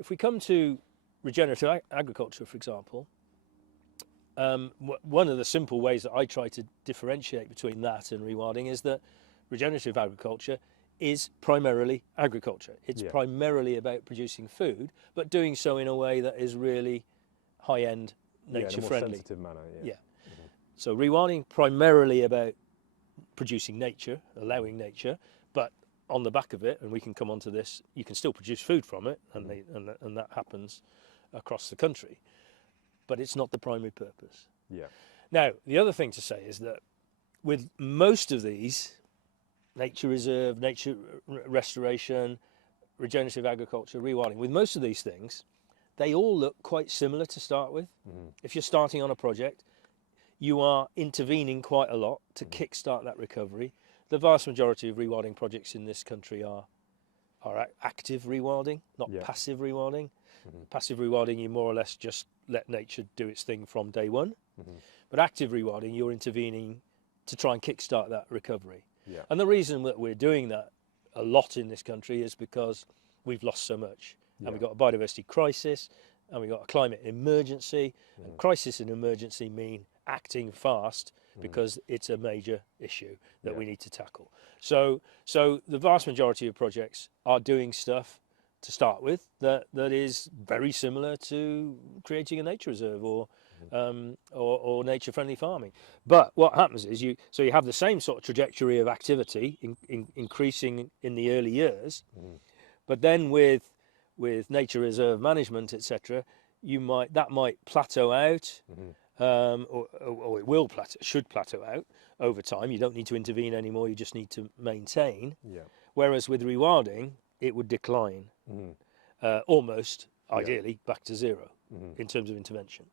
if we come to regenerative agriculture, for example, one of the simple ways that I try to differentiate between that and rewilding is that regenerative agriculture is primarily agriculture. It's primarily about producing food, but doing so in a way that is really high-end, nature-friendly. In a more sensitive manner, yeah. So rewilding primarily about producing nature, allowing nature, but on the back of it, and we can come onto this, you can still produce food from it, and that happens across the country, but it's not the primary purpose. Yeah. Now, the other thing to say is that with most of these, nature reserve, nature restoration, regenerative agriculture, rewilding, with most of these things, they all look quite similar to start with. If you're starting on a project, you are intervening quite a lot to kickstart that recovery. The vast majority of rewilding projects in this country are active rewilding, not passive rewilding. Passive rewilding, you more or less just let nature do its thing from day one. But active rewilding, you're intervening to try and kickstart that recovery. And the reason that we're doing that a lot in this country is because we've lost so much. And we've got a biodiversity crisis, and we've got a climate emergency. And crisis and emergency mean acting fast because it's a major issue that we need to tackle. So the vast majority of projects are doing stuff to start with that is very similar to creating a nature reserve or nature-friendly farming. But what happens is you have the same sort of trajectory of activity increasing in the early years, but then with nature reserve management, etc., that might plateau out, or it will should plateau out over time. You don't need to intervene anymore. You just need to maintain. Whereas with rewilding, it would decline almost ideally back to zero in terms of intervention.